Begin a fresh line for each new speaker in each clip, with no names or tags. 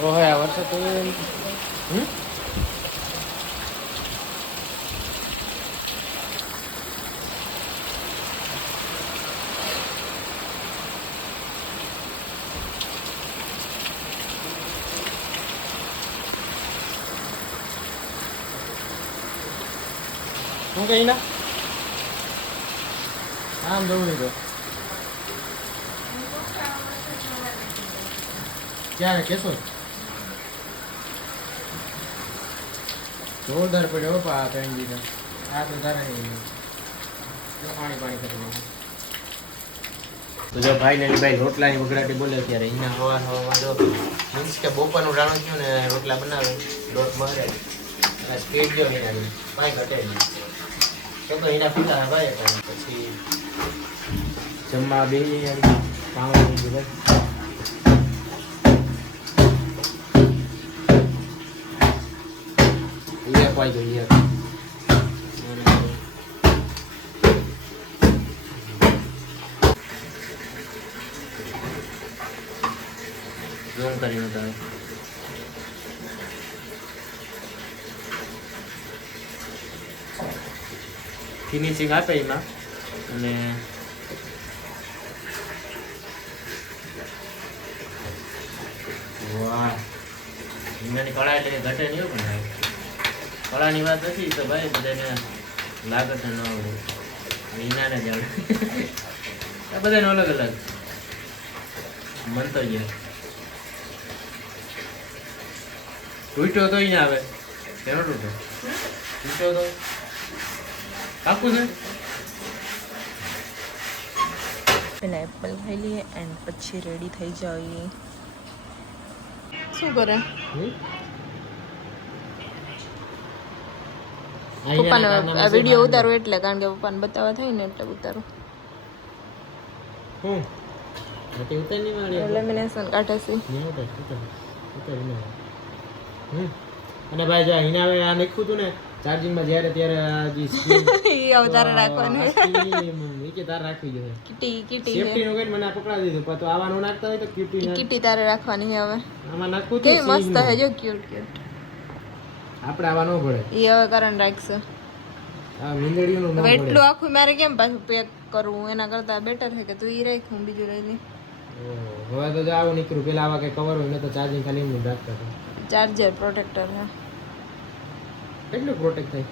તો હવે આ વરસાદ તો હમ શું કહી ના આમ જવું નહીં તો ક્યારે કેશો જોરદાર પડ્યો પા ત્રણ દીધા આ તો નહીં. પાણી પાણી કરી. તો જો ભાઈ ને ભાઈ રોટલાની વગડાટી બોલે ત્યારે એના હવા હવામાં જો મીન્સ કે બપોરનું રાણું થયું ને રોટલા બનાવે લોટ મારે. સ્પીડ જો એના. કાંઈ ઘટે નહીં. તો એના પિતા ભાઈ પછી જમવા બે કામ એક વાગ્યો ઝૂમ કરીને તમે ફિનિશિંગ આપે એમાં. અને વાહ. એનાની કળા એટલે ઘટે નહીં પણ કળાની વાત નથી તો ભાઈ બધાને લાગત ન આવડે ઈનાને જ આવડે. બધાને અલગ અલગ. મંતવ્ય તૂટ્યો તો અહીંયા આવે. કેનો તૂટો તૂટ્યો તો. કાપું છે
પહેલાં એપલ ખાઈ લઈએ એન્ડ પછી રેડી થઈ જઈએ. શું કરે? પપ્પાને આ વીડિયો ઉતારો એટલે કારણ કે પપ્પાને બતાવવા થાય ને એટલે ઉતારો. લેમિનેશન કાઢે છે.
અને ભાઈ જો હિના હવે આ નાખ્યું હતું ને ચાર્જિંગમાં જ્યારે ત્યારે આ જે
એ અવતારે રાખવાનું.
નીચે તાર રાખવી જોઈએ
કીટી કીટી
સેફટી નો કઈ મને પકડા દીધું પણ તો આવાનું નાખતા હોય તો ક્યુટી
છે તારે રાખવાની હવે.
આમાં
નાખું
તો
મસ્ત હે જો ક્યુટ ક્યુટ
આપણે આવા ન પડે
એ હવે કારણ રાખશે.
આ મીંદડીઓનું ન પડે
એટલું આખું મારે કેમ પાછું પેક કરવું? એના કરતા બેટર છે કે તું ઈ રાખ હું બીજું લઈ લઈ
હવે તો જો આવું નીકળ્યું. પેલા આવા કઈ કવર હોય ને તો ચાર્જિંગ ખાલી એમનું રાખતા હતા.
ચાર્જર પ્રોટેક્ટર હા
કેટલું પ્રોટેક્ટ થાય?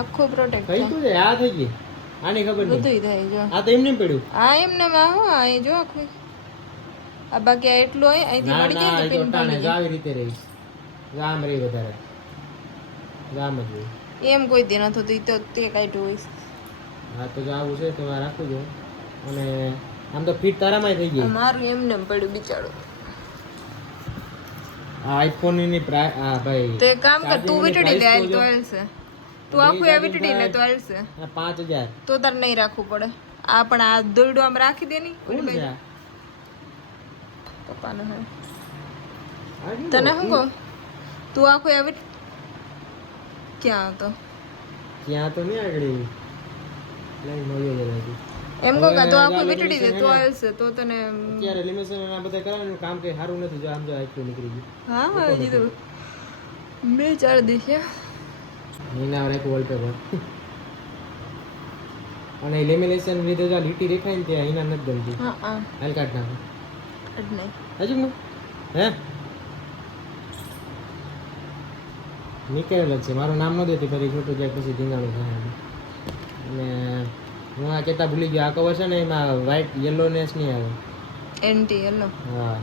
આખું પ્રોટેક્ટ
થઈ તું છે? આ થઈ ગઈ આની ખબર નહીં.
બધું થાય જો.
આ તો એમને એમ પડ્યું.
આ એમને માં હો આ જો આખું. આ બાકી એટલું હોય અહીંથી પડી જાય
તો
પિન પડી
જાય. આવી રીતે રહી. ગામ રહી વધારે. ગામ જ
એમ કોઈ દી નતું તો તો તે કાઢ્યું હોય.
હા તો આવું છે તો આ રાખવું જો. અને આમ તો ફીટ તારામાં થઈ ગઈ
મારું એમને એમ પડ્યું બિચારું.
આ આઈફોનની પ્રાઇસ આ ભાઈ
તે કામ કર તું વીટડી
લે
તો
તો
તું આખું એ વીટડી લે તો હાલશે
આ પાંચ હજાર.
તો તારે નહીં રાખવું પડે. આ પણ આ દોરડો આમ રાખી દે
ની છે
પપ્પાનો હે તને હું કહું? તું આખું એ ક્યાં હતો?
ક્યાં તો નહીં આગળ. લાઈન મળ્યો જ નથી.
એમ કહું કે
હવે
આખું વીટડી દે તો
ને?
તો તને
અત્યારે લિમિટેશન આ બધા કરવાનું કામ કઈ સારું નથી જો આમ જો આખું નીકળી ગયું.
હા હા હજી તો બે ચાર દેખ્યા
નીના એક વોલપેપર અને લેમિનેશન લીધે જો લીટી દેખાય ને ત્યાં એના નથી ગમતી.
હા હા.
હાલ કાઢ નાખો. હજુ હું હે નીકળેલ જ છે. મારું નામ ન દેતી ફરી ખોટું જાય પછી ધીંગાણું થાય અને હું આ કહેતા ભૂલી ગયો. આ કવર છે ને એમાં વ્હાઈટ યલોનેસ નહીં આવે.
એન્ટી યલો
હા.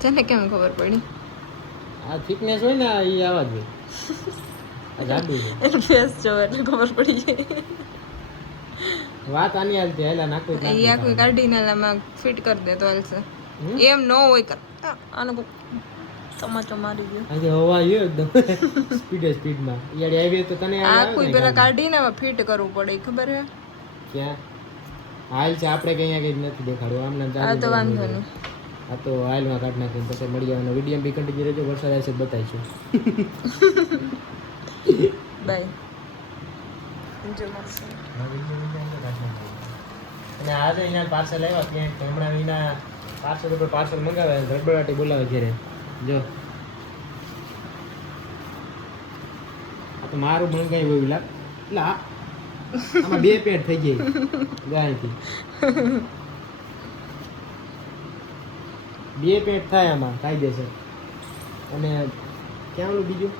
તને કેમ ખબર પડી?
આ થિકનેસ હોય ને એ આવા જ હોય. જાડું છે.
ફેસ જોવે એટલે ખબર પડી
વાત આની હાલતી હેલા નાખું
એ
નાખું.
આખું કાઢીને આમાં ફિટ કરી દે તો હાલશે. એમ ન હોય કર આનો તમાચો મારી ગયો.
આજે હવા આવ્યો એકદમ. સ્પીડ સ્પીડમાં યાર આવી તો તને
આ
કોઈ
પેલા
ગાડી?
કાઢીને ફિટ કરવું પડે ખબર હે?
ક્યાં? હાલ છે આપણે કઈ કઈ નથી દેખાડવું. આમને આમ
આ તો વાંધો નહીં.
આ તો હાલમાં કાઢ નાખીને પછી મળી જવાનો. વીડિયો બી કન્ટિન્યુ રહેજો વરસાદ આવશે તો બતાવીશું
બાય જો મળશે.
અને આજે અહીંયા પાર્સલ આવ્યા ક્યાંક હમણાં વિના પાર્સલ ઉપર પાર્સલ મંગાવે ગડબડાટી બોલાવે ઘરે. જો. આ તો મારું મંગાઈ એવું લાગ. એટલે આમાં બે પેટ થઈ ગઈ. ગાયથી. બે પેટ થાય આમાં કાયદેસર. અને ક્યાં બીજું?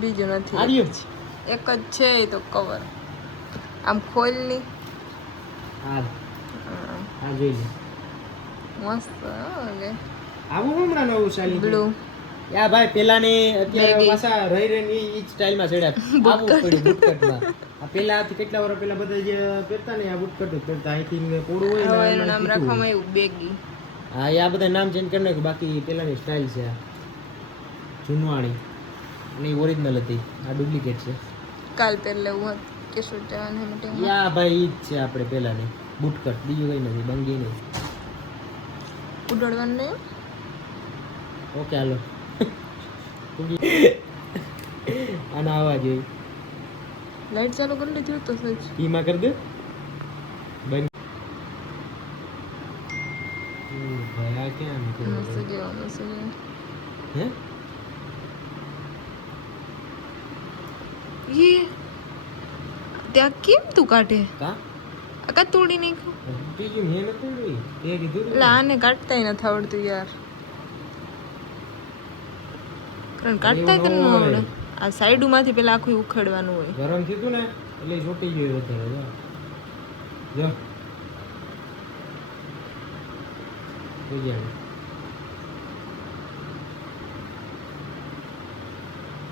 બીજું નથી.
આર્યું છે
એક જ છે એ તો કવર આમ ખોલની હા.
હા જોઈ લે.
મસ્ત ઓકે
આવું હમણાં નવું ચાલી
બ્લુ
યા ભાઈ પેલાની અત્યારે. પાછા રહી રહીને ઈ સ્ટાઇલમાં ચડ્યા. આવું પડ્યું બુટકટમાં આ પેલાથી કેટલા વર્ષ પેલા બધા જે પહેરતા ને આ બુટકટ જ પહેરતા. થિંક પોળું હોય ને
એનું નામ રાખવામાં આવ્યું બેગી
હા આ બધા નામ ચેન્જ કરી નાખ્યું. બાકી પેલાની સ્ટાઇલ છે જૂનવાણી. અને એ ઓરિજિનલ હતી. આ ડુપ્લિકેટ છે.
કાલ પહેર લેવું હતું. કે શું જવાનું meeting
યા ભાઈ ઈ જ છે આપણે પેલાની. બુટકટ બીજું કઈ નથી. બંગી નહીં.
ઉડાડવાનું નહીં?
ઓકે હાલો. આના આવવા જોઈએ.
લાઈટ ચાલુ કરી લીધી તો સજ
ઈમાં કરી દે. બંધ. ભયા ક્યાં નીકળ્યો હે?
યે ત્યાં કેમ તું કાઢે?
કા?
આ કા તોડી નાખ્યું?
બીજું મેં તોડી એ કીધું ને.
એટલે આને કાઢતા નથી આવડતું યાર. કારણ કાઢતા કે ન આવડે. આ સાઈડમાંથી પેલા આખું ઉખડવાનું હોય.
ગરમ થયું ને એટલે ચોટી ગયું વધારે. જો. જોઈ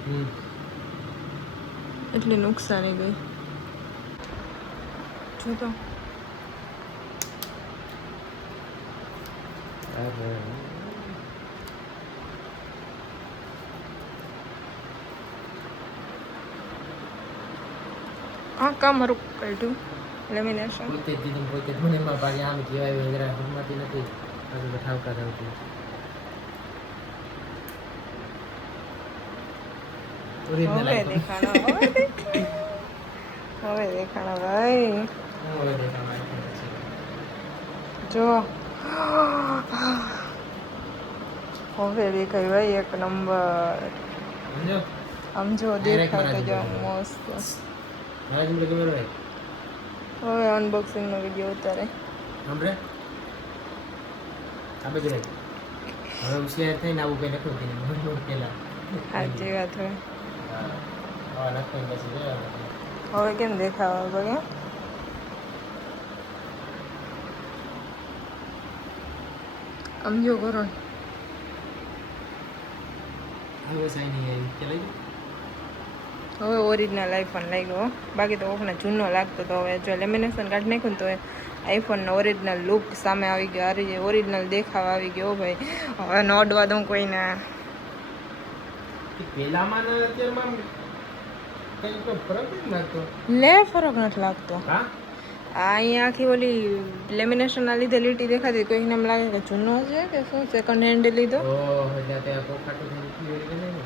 હમ.
એટલે નુકસાની ગઈ. જો તો. આ કામ મારું કાઢ્યું. લેમિનેશન
પોતે જ દીધું પોતે જ મને એમાં પાછી આમ કહેવાય જરા હમતી નથી. પાછું તો ઠાવકા
હવે. દેખાણો હવે દેખાણો. ભાઈ.
હવે
જો. હવે દેખાય ભાઈ એક નંબર.
સમજો?
આમ જો
Direct
દેખાય તો જો મસ્ત. હવે અનબોક્સિંગ નો વિડિયો ઉતારે.
હમરે આબે જ રાખ. હવે હોશિયાર થઈને આવું કઈ નતું થઈને ભણવું પેલા.
સાચી વાત હોય.
હા. નતું પછી
હવે કેમ દેખાવા બગે આમ જો કરો.
હવે સાઈની આવી. કે લઈ
હવે ઓરિજિનલ આઈફોન લાગ્યો. બાકી તો ઓફને જૂનો લાગતો તો હવે જો લેમિનેશન કાઢી નાખ્યું તો આઈફોનનો ઓરિજિનલ લુક સામે આવી ગયો. ઓરિજિનલ દેખાવ આવી ગયો ભાઈ. હવે દઉં કોઈને.
ને અત્યારમાં આમ કઈ કોઈ ફરક નથી લાગતો
લે ફરક નથી લાગતો.
હા?
આ અહીંયા આખી ઓલી લેમિનેશનના લીધે લીટી દેખાતી કોઈને એમ લાગે કે જૂનો છે કે શું સેકન્ડ હેન્ડ લીધો
ઓહ એટલે ત્યાં પોખાટું થઈને ઉઠી વળી કે નહીં ને?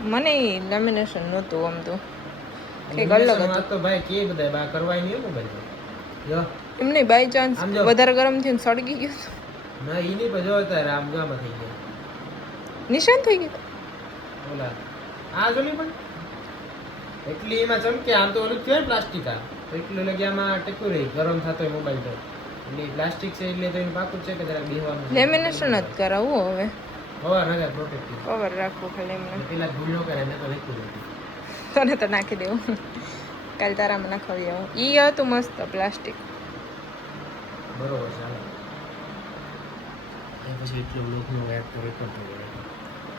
મને લેમિનેશન નહોતું આમ તો કંઈક અલગ હતું.
તો ભાઈ કે બધા બા કરવાય નહીં ને ભાઈ જો.
એમ નહીં બાય ચાન્સ વધારે ગરમ થયું ને સળગી ગયું હતું.
ના એ નહીં જો અત્યારે આમ ગામાં થઈ ગયો.
નિશાન થઈ ગયું?
ઓલા. આ જો નહીં પણ? એટલી એમાં ચમકે આમ તો ઓલું છે પ્લાસ્ટિક આ. એટલું લગે આમાં ટક્યું રહી ગરમ થતો હોય મોબાઈલ તો. એટલે પ્લાસ્ટિક છે એટલે તો એનું પાકું છે કે જરા બેહવાનું
લેમિનેશન જ કરાવવું હવે. કવર રાખવું ખાલી એમને.
પેલા ભૂલ કરે ને તો લખ્યું
તને તો નાખી દેવું. કાલ તારામાં નાખવી આવું. ઈ હતું મસ્ત પ્લાસ્ટિક
બરોબર ચાલો. પછી એટલું લોકનું એડ તો રેકોર્ડ થઈ